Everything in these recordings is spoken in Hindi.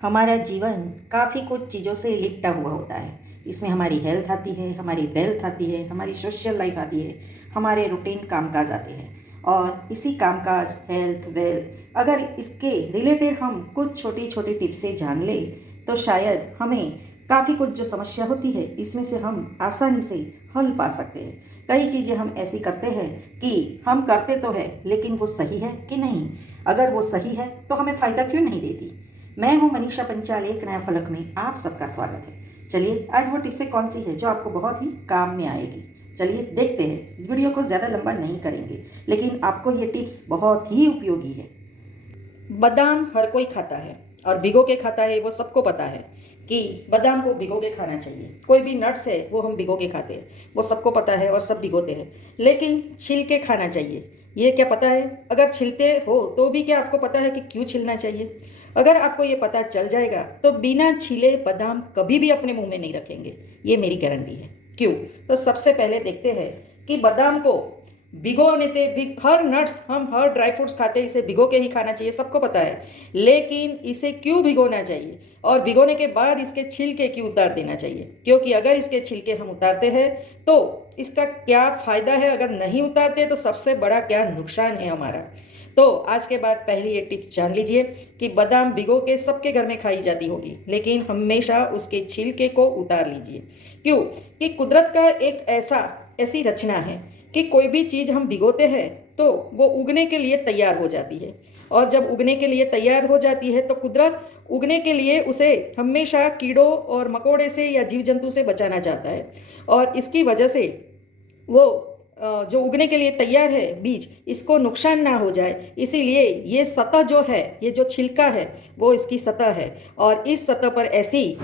हमारा जीवन काफ़ी कुछ चीज़ों से लिपटा हुआ होता है। इसमें हमारी हेल्थ आती है, हमारी वेल्थ आती है, हमारी सोशल लाइफ आती है, हमारे रूटीन कामकाज आते हैं। और इसी कामकाज, हेल्थ, वेल्थ, अगर इसके रिलेटेड हम कुछ छोटी छोटी टिप्स से जान ले तो शायद हमें काफ़ी कुछ जो समस्या होती है इसमें से हम आसानी से हल पा सकते हैं। कई चीज़ें हम ऐसी करते हैं कि हम करते तो है लेकिन वो सही है कि नहीं। अगर वो सही है तो हमें फ़ायदा क्यों नहीं देती। मैं हूं मनीषा पंचाल, एक नया फलक में आप सबका स्वागत है। चलिए आज वो टिप्स कौन सी है जो आपको बहुत ही काम में आएगी। चलिए देखते हैं। इस वीडियो को ज़्यादा लंबा नहीं करेंगे लेकिन आपको ये टिप्स बहुत ही उपयोगी है। बादाम हर कोई खाता है और भिगो के खाता है, वो सबको पता है कि बादाम को भिगो के खाना चाहिए। कोई भी नट्स है वो हम भिगो के खाते हैं, वो सबको पता है और सब भिगोते हैं। लेकिन छिल के खाना चाहिए, ये क्या पता है? अगर छिलते हो तो भी क्या आपको पता है कि क्यों छिलना चाहिए? अगर आपको ये पता चल जाएगा तो बिना छिले बादाम कभी भी अपने मुंह में नहीं रखेंगे, ये मेरी गारंटी है। क्यों? तो सबसे पहले देखते हैं कि बादाम को भिगोने ते हर नट्स, हम हर ड्राई फ्रूट्स खाते हैं, इसे भिगो के ही खाना चाहिए, सबको पता है। लेकिन इसे क्यों भिगोना चाहिए और भिगोने के बाद इसके छिलके क्यों उतार देना चाहिए? क्योंकि अगर इसके छिलके हम उतारते हैं तो इसका क्या फ़ायदा है, अगर नहीं उतारते तो सबसे बड़ा क्या नुकसान है हमारा। तो आज के बाद पहली ये टिप्स जान लीजिए कि बादाम भिगो के सबके घर में खाई जाती होगी, लेकिन हमेशा उसके छिलके को उतार लीजिए। क्यों? कि कुदरत का एक ऐसी रचना है कि कोई भी चीज़ हम भिगोते हैं तो वो उगने के लिए तैयार हो जाती है, और जब उगने के लिए तैयार हो जाती है तो कुदरत उगने के लिए उसे हमेशा कीड़ों और मकोड़े से या जीव जंतु से बचाना चाहता है। और इसकी वजह से वो जो उगने के लिए तैयार है बीज, इसको नुकसान ना हो जाए, इसीलिए ये सतह जो है, ये जो छिलका है वो इसकी सतह है। और इस सतह पर ऐसी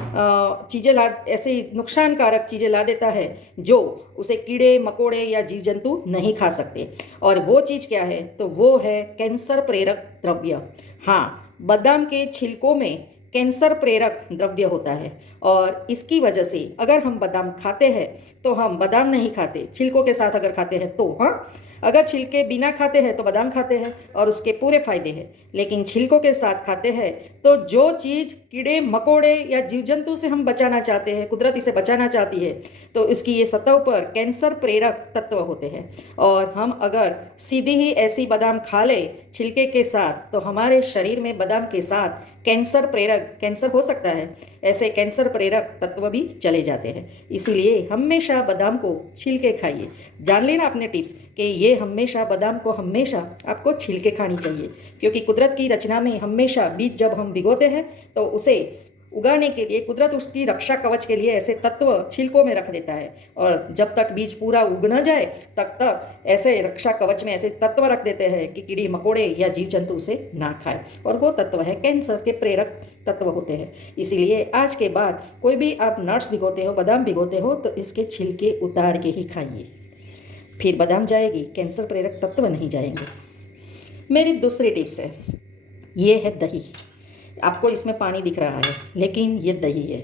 नुकसानकारक चीज़ें ला देता है जो उसे कीड़े मकोड़े या जीव जंतु नहीं खा सकते। और वो चीज़ क्या है? तो वो है कैंसर प्रेरक द्रव्य। हाँ, बादाम के छिलकों में कैंसर प्रेरक द्रव्य होता है, और इसकी वजह से अगर हम बादाम खाते हैं तो हम बादाम नहीं खाते, छिलकों के साथ अगर खाते हैं तो हाँ, अगर छिलके बिना खाते हैं तो बादाम खाते हैं और उसके पूरे फायदे हैं। लेकिन छिलकों के साथ खाते हैं तो जो चीज़ कीड़े मकोड़े या जीव जंतु से हम बचाना चाहते हैं, कुदरत इसे बचाना चाहती है, तो इसकी ये सतह पर कैंसर प्रेरक तत्व होते हैं। और हम अगर सीधी ही ऐसी बादाम खा ले छिलके के साथ तो हमारे शरीर में बादाम के साथ कैंसर हो सकता है, ऐसे कैंसर प्रेरक तत्व भी चले जाते हैं। इसीलिए हमेशा बादाम को छिल के खाइए। जान लेना अपने टिप्स कि ये हमेशा बादाम को हमेशा आपको छिल के खानी चाहिए, क्योंकि कुदरत की रचना में हमेशा बीज जब हम भिगोते हैं तो उसे उगाने के लिए कुदरत उसकी रक्षा कवच के लिए ऐसे तत्व छिलकों में रख देता है। और जब तक बीज पूरा उग न जाए तब तक ऐसे रक्षा कवच में ऐसे तत्व रख देते हैं कि कीड़े मकोड़े या जीव जंतु उसे ना खाए, और वो तत्व है कैंसर के प्रेरक तत्व होते हैं। इसीलिए आज के बाद कोई भी आप नट्स भिगोते हो, बादाम भिगोते हो, तो इसके छिलके उतार के ही खाइए, फिर बादाम जाएगी, कैंसर प्रेरक तत्व नहीं जाएंगे। मेरी दूसरी टिप्स है, ये है दही। आपको इसमें पानी दिख रहा है लेकिन ये दही है।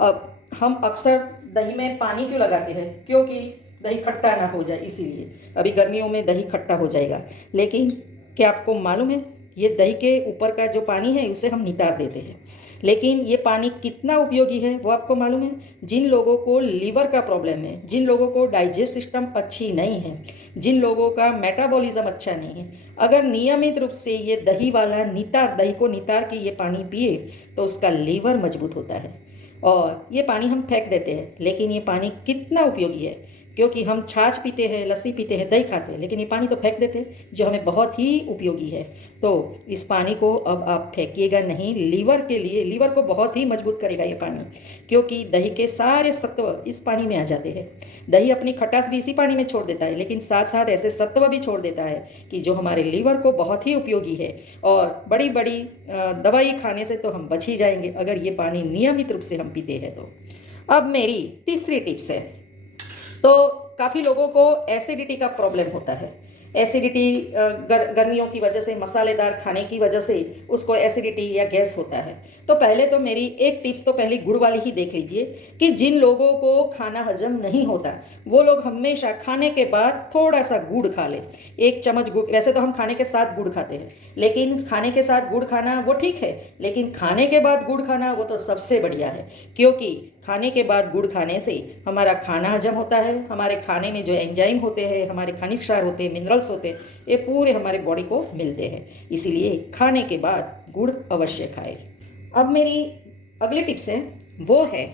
अब हम अक्सर दही में पानी क्यों लगाते हैं? क्योंकि दही खट्टा ना हो जाए, इसीलिए। अभी गर्मियों में दही खट्टा हो जाएगा, लेकिन क्या आपको मालूम है ये दही के ऊपर का जो पानी है उसे हम नितार देते हैं, लेकिन ये पानी कितना उपयोगी है वो आपको मालूम है? जिन लोगों को लीवर का प्रॉब्लम है, जिन लोगों को डाइजेस्ट सिस्टम अच्छी नहीं है, जिन लोगों का मेटाबॉलिज्म अच्छा नहीं है, अगर नियमित रूप से ये दही को नितार के ये पानी पिए तो उसका लीवर मजबूत होता है। और ये पानी हम फेंक देते हैं, लेकिन ये पानी कितना उपयोगी है, क्योंकि हम छाछ पीते हैं, लस्सी पीते हैं, दही खाते हैं, लेकिन ये पानी तो फेंक देते हैं जो हमें बहुत ही उपयोगी है। तो इस पानी को अब आप फेंकिएगा नहीं, लीवर के लिए, लीवर को बहुत ही मजबूत करेगा ये पानी, क्योंकि दही के सारे सत्व इस पानी में आ जाते हैं। दही अपनी खटास भी इसी पानी में छोड़ देता है, लेकिन साथ साथ ऐसे सत्व भी छोड़ देता है कि जो हमारे लीवर को बहुत ही उपयोगी है। और बड़ी बड़ी दवाई खाने से तो हम बच ही जाएंगे अगर ये पानी नियमित रूप से हम पीते हैं तो। अब मेरी तीसरी टिप्स है, तो काफ़ी लोगों को एसिडिटी का प्रॉब्लम होता है। एसिडिटी गर्मियों की वजह से, मसालेदार खाने की वजह से उसको एसिडिटी या गैस होता है। तो पहले तो मेरी एक टिप्स तो पहली गुड़ वाली ही देख लीजिए कि जिन लोगों को खाना हजम नहीं होता वो लोग हमेशा खाने के बाद थोड़ा सा गुड़ खा ले। 1 चम्मच गुड़, वैसे तो हम खाने के साथ गुड़ खाते हैं, लेकिन खाने के साथ गुड़ खाना वो ठीक है, लेकिन खाने के बाद गुड़ खाना वो तो सबसे बढ़िया है, क्योंकि खाने के बाद गुड़ खाने से हमारा खाना हजम होता है, हमारे खाने में जो एंजाइम होते हैं, हमारे खनिज क्षार होते हैं, मिनरल्स होते हैं, ये पूरे हमारे बॉडी को मिलते हैं। इसीलिए खाने के बाद गुड़ अवश्य खाएं। अब मेरी अगली टिप्स है, वो है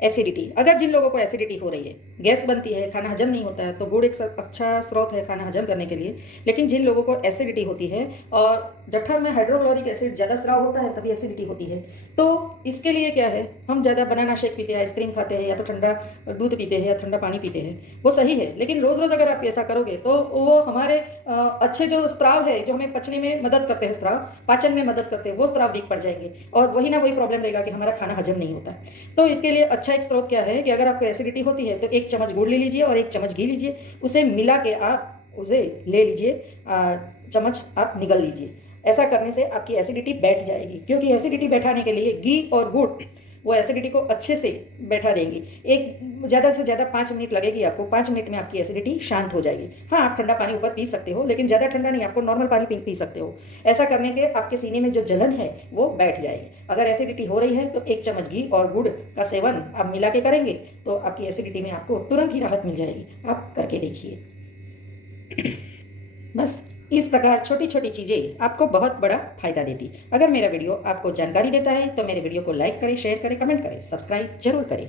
एसिडिटी। अगर जिन लोगों को एसिडिटी हो रही है, गैस बनती है, खाना हजम नहीं होता है, तो गुड़ एक अच्छा स्रोत है खाना हजम करने के लिए। लेकिन जिन लोगों को एसिडिटी होती है और जठर में हाइड्रोक्लोरिक एसिड ज़्यादा स्राव होता है तभी एसिडिटी होती है, तो इसके लिए क्या है, हम ज़्यादा बनाना शेक पीते हैं, आइसक्रीम खाते हैं, या तो ठंडा दूध पीते हैं या ठंडा पानी पीते हैं, वो सही है। लेकिन रोज़ रोज़ अगर आप ऐसा करोगे तो वो हमारे अच्छे जो स्राव है, जो हमें पचने में मदद करते हैं, स्राव पाचन में मदद करते हैं, वो स्राव वीक पड़ जाएंगे और वही ना वही प्रॉब्लम रहेगा कि हमारा खाना हजम नहीं होता। तो इसके लिए अच्छा एक स्रोत क्या है कि अगर आपको एसिडिटी होती है तो 1 चम्मच गुड़ ले लीजिए और 1 चम्मच घी लीजिए, उसे मिला के आप उसे ले लीजिए, चम्मच आप निगल लीजिए। ऐसा करने से आपकी एसिडिटी बैठ जाएगी, क्योंकि एसिडिटी बैठाने के लिए घी और गुड़ वो एसिडिटी को अच्छे से बैठा देंगे। एक ज़्यादा से ज़्यादा 5 मिनट लगेगी आपको, 5 मिनट में आपकी एसिडिटी शांत हो जाएगी। हाँ, आप ठंडा पानी ऊपर पी सकते हो, लेकिन ज़्यादा ठंडा नहीं, आपको नॉर्मल पानी पी सकते हो। ऐसा करने के आपके सीने में जो जलन है वो बैठ जाएगी। अगर एसिडिटी हो रही है तो 1 चम्मच घी और गुड़ का सेवन आप मिला के करेंगे तो आपकी एसिडिटी में आपको तुरंत ही राहत मिल जाएगी। आप करके देखिए। बस इस प्रकार छोटी छोटी चीज़ें आपको बहुत बड़ा फायदा देती। अगर मेरा वीडियो आपको जानकारी देता है तो मेरे वीडियो को लाइक करें, शेयर करें, कमेंट करें, सब्सक्राइब जरूर करें।